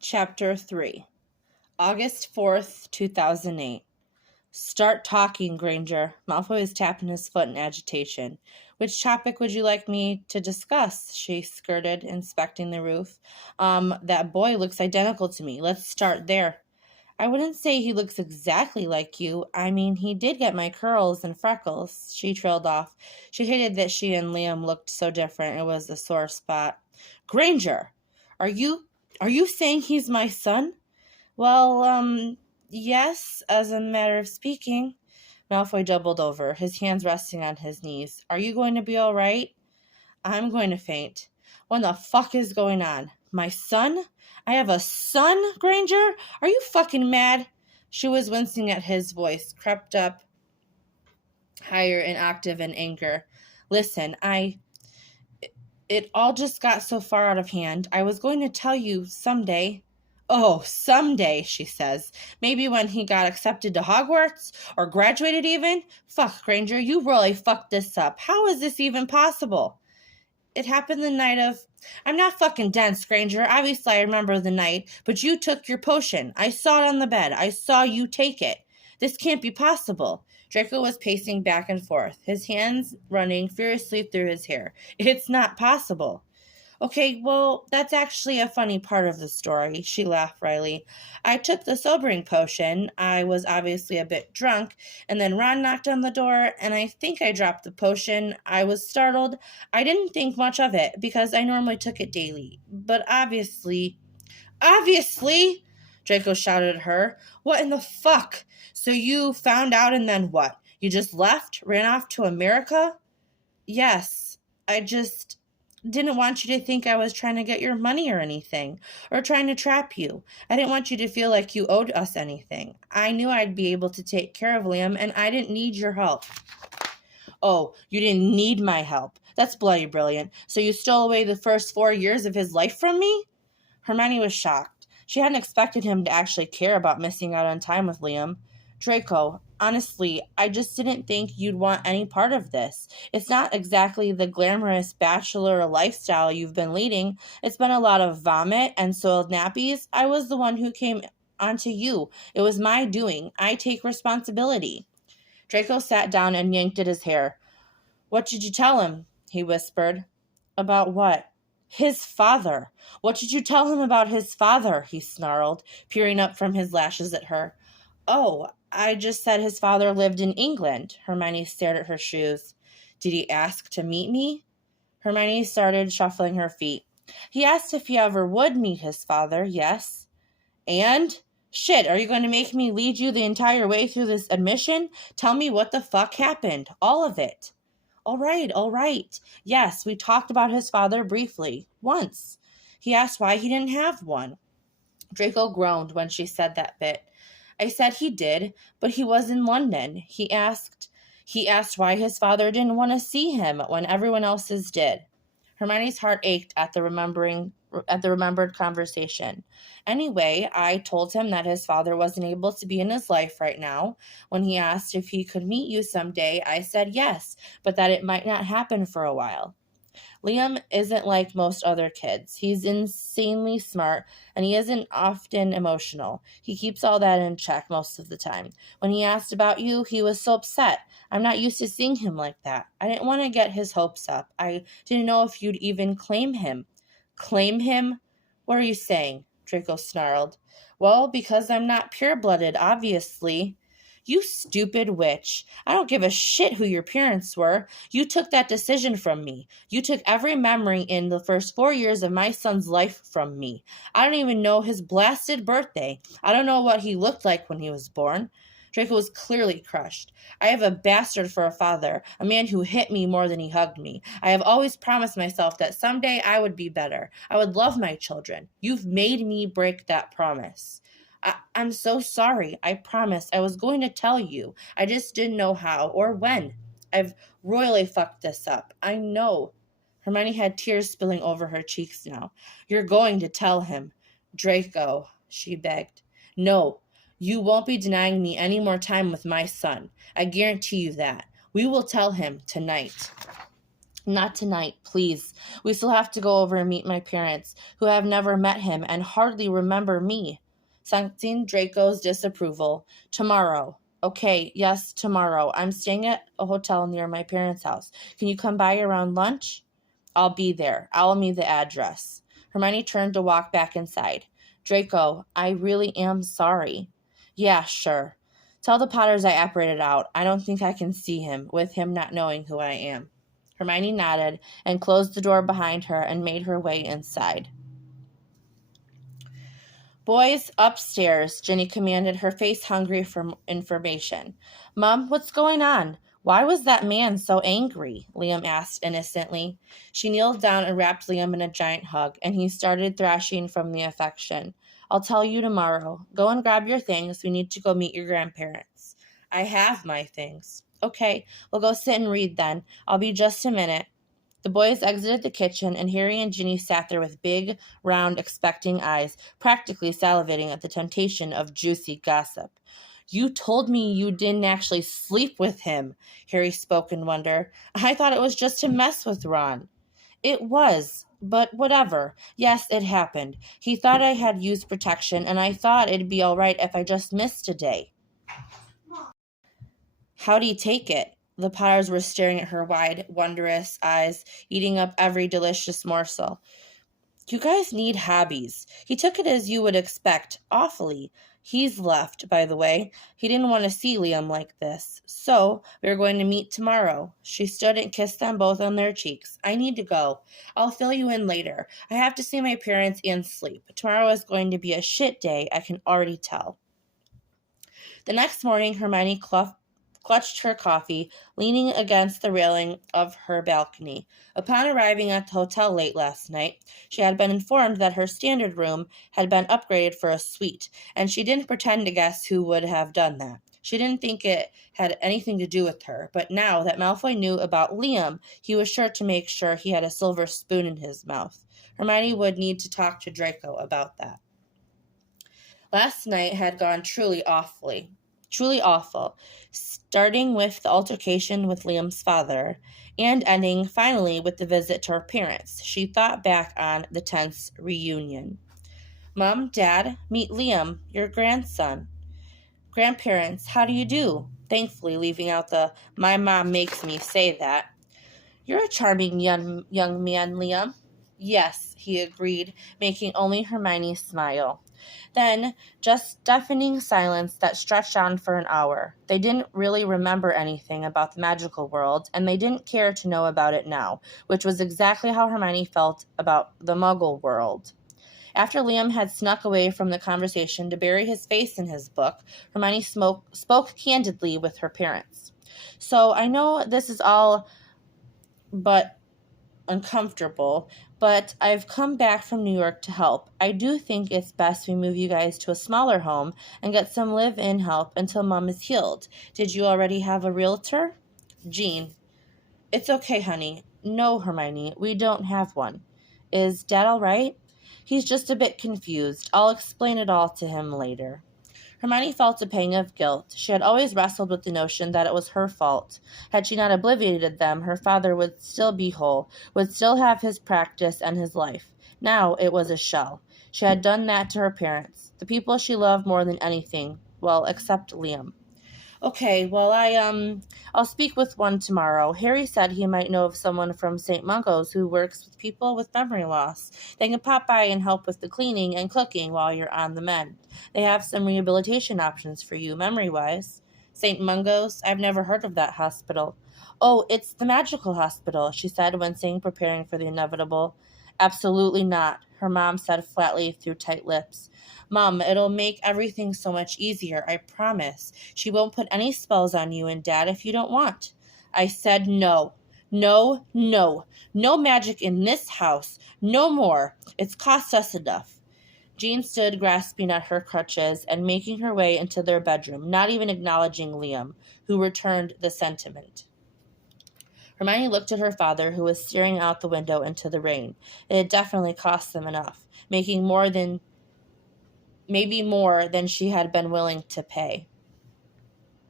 Chapter 3, August 4th, 2008. Start talking, Granger. Malfoy was tapping his foot in agitation. Which topic would you like me to discuss? She skirted, inspecting the roof. That boy looks identical to me. Let's start there. I wouldn't say he looks exactly like you. I mean, he did get my curls and freckles. She trailed off. She hated that she and Liam looked so different. It was a sore spot. Granger, are you saying he's my son? Well, yes, as a matter of speaking. Malfoy doubled over, his hands resting on his knees. Are you going to be all right? I'm going to faint. What the fuck is going on? My son? I have a son, Granger? Are you fucking mad? She was wincing at his voice, crept up higher in octave and anger. Listen, it all just got so far out of hand. I was going to tell you someday. Oh, someday, she says. Maybe when he got accepted to Hogwarts or graduated even? Fuck, Granger, you really fucked this up. How is this even possible? It happened the night of... I'm not fucking dense, Granger. Obviously, I remember the night, but you took your potion. I saw it on the bed. I saw you take it. This can't be possible. Draco was pacing back and forth, his hands running furiously through his hair. It's not possible. Okay, well, that's actually a funny part of the story, she laughed wryly. I took the sobering potion. I was obviously a bit drunk, and then Ron knocked on the door, and I think I dropped the potion. I was startled. I didn't think much of it, because I normally took it daily. But obviously, Draco shouted at her. What in the fuck? So you found out and then what? You just left? Ran off to America? Yes, I just didn't want you to think I was trying to get your money or anything, or trying to trap you. I didn't want you to feel like you owed us anything. I knew I'd be able to take care of Liam, and I didn't need your help. Oh, you didn't need my help. That's bloody brilliant. So you stole away the first 4 years of his life from me? Hermione was shocked. She hadn't expected him to actually care about missing out on time with Liam. Draco, honestly, I just didn't think you'd want any part of this. It's not exactly the glamorous bachelor lifestyle you've been leading. It's been a lot of vomit and soiled nappies. I was the one who came onto you. It was my doing. I take responsibility. Draco sat down and yanked at his hair. What did you tell him? He whispered. About what? His father. What did you tell him about his father? He snarled, peering up from his lashes at her. Oh, I just said his father lived in England. Hermione stared at her shoes. Did he ask to meet me? Hermione started shuffling her feet. He asked if he ever would meet his father, yes. And? Shit, are you going to make me lead you the entire way through this admission? Tell me what the fuck happened. All of it. All right. Yes, we talked about his father briefly. Once. He asked why he didn't have one. Draco groaned when she said that bit. I said he did, but he was in London. He asked why his father didn't want to see him when everyone else's did. Hermione's heart ached at the remembered conversation. Anyway, I told him that his father wasn't able to be in his life right now. When he asked if he could meet you someday, I said yes, but that it might not happen for a while. Liam isn't like most other kids. He's insanely smart, and he isn't often emotional. He keeps all that in check most of the time. When he asked about you, he was so upset. I'm not used to seeing him like that. I didn't want to get his hopes up. I didn't know if you'd even claim him. Claim him? What are you saying? Draco snarled. Well, because I'm not pure-blooded, obviously. You stupid witch. I don't give a shit who your parents were. You took that decision from me. You took every memory in the first 4 years of my son's life from me. I don't even know his blasted birthday. I don't know what he looked like when he was born. Draco was clearly crushed. I have a bastard for a father, a man who hit me more than he hugged me. I have always promised myself that someday I would be better. I would love my children. You've made me break that promise. I'm so sorry. I promised I was going to tell you. I just didn't know how or when. I've royally fucked this up. I know. Hermione had tears spilling over her cheeks now. You're going to tell him. Draco, she begged. No, you won't be denying me any more time with my son. I guarantee you that. We will tell him tonight. Not tonight, please. We still have to go over and meet my parents, who have never met him and hardly remember me. Sensing Draco's disapproval. Tomorrow. Okay, yes, tomorrow. I'm staying at a hotel near my parents' house. Can you come by around lunch? I'll be there. I'll need the address. Hermione turned to walk back inside. Draco, I really am sorry. Yeah, sure. Tell the Potters I apparated out. I don't think I can see him, with him not knowing who I am. Hermione nodded and closed the door behind her and made her way inside. Boys, upstairs, Ginny commanded, her face hungry for information. Mom, what's going on? Why was that man so angry? Liam asked innocently. She kneeled down and wrapped Liam in a giant hug, and he started thrashing from the affection. I'll tell you tomorrow. Go and grab your things. We need to go meet your grandparents. I have my things. Okay, we'll go sit and read then. I'll be just a minute. The boys exited the kitchen, and Harry and Ginny sat there with big, round, expecting eyes, practically salivating at the temptation of juicy gossip. You told me you didn't actually sleep with him, Harry spoke in wonder. I thought it was just to mess with Ron. It was, but whatever. Yes, it happened. He thought I had used protection, and I thought it'd be all right if I just missed a day. How'd he take it? The Potters were staring at her wide, wondrous eyes, eating up every delicious morsel. You guys need hobbies. He took it as you would expect, awfully. He's left, by the way. He didn't want to see Liam like this. So, we're going to meet tomorrow. She stood and kissed them both on their cheeks. I need to go. I'll fill you in later. I have to see my parents and sleep. Tomorrow is going to be a shit day, I can already tell. The next morning, Hermione clutched her coffee, leaning against the railing of her balcony. Upon arriving at the hotel late last night, she had been informed that her standard room had been upgraded for a suite, and she didn't pretend to guess who would have done that. She didn't think it had anything to do with her, but now that Malfoy knew about Liam, he was sure to make sure he had a silver spoon in his mouth. Hermione would need to talk to Draco about that. Last night had gone truly awful, starting with the altercation with Liam's father and ending finally with the visit to her parents. She thought back on the tense reunion. Mom, Dad, meet Liam, your grandson. Grandparents, how do you do? Thankfully, leaving out the my mom makes me say that. You're a charming young man, Liam. Yes, he agreed, making only Hermione smile. Then, just deafening silence that stretched on for an hour. They didn't really remember anything about the magical world, and they didn't care to know about it now, which was exactly how Hermione felt about the Muggle world. After Liam had snuck away from the conversation to bury his face in his book, Hermione spoke candidly with her parents. So, I know this is all but uncomfortable, but I've come back from New York to help. I do think it's best we move you guys to a smaller home and get some live-in help until Mom is healed. Did you already have a realtor? Jean. It's okay, honey. No, Hermione, we don't have one. Is Dad all right? He's just a bit confused. I'll explain it all to him later. Hermione felt a pang of guilt. She had always wrestled with the notion that it was her fault. Had she not obliterated them, her father would still be whole, would still have his practice and his life. Now it was a shell. She had done that to her parents, the people she loved more than anything, well, except Liam. Okay, well, I'll speak with one tomorrow. Harry said he might know of someone from St. Mungo's who works with people with memory loss. They can pop by and help with the cleaning and cooking while you're on the mend. They have some rehabilitation options for you, memory-wise. St. Mungo's? I've never heard of that hospital. Oh, it's the magical hospital, she said, wincing, preparing for the inevitable. Absolutely not, her mom said flatly through tight lips. Mom, it'll make everything so much easier, I promise. She won't put any spells on you and Dad if you don't want. I said no. No, no. No magic in this house. No more. It's cost us enough. Jean stood grasping at her crutches and making her way into their bedroom, not even acknowledging Liam, who returned the sentiment. Hermione looked at her father, who was staring out the window into the rain. It had definitely cost them enough, maybe more than she had been willing to pay.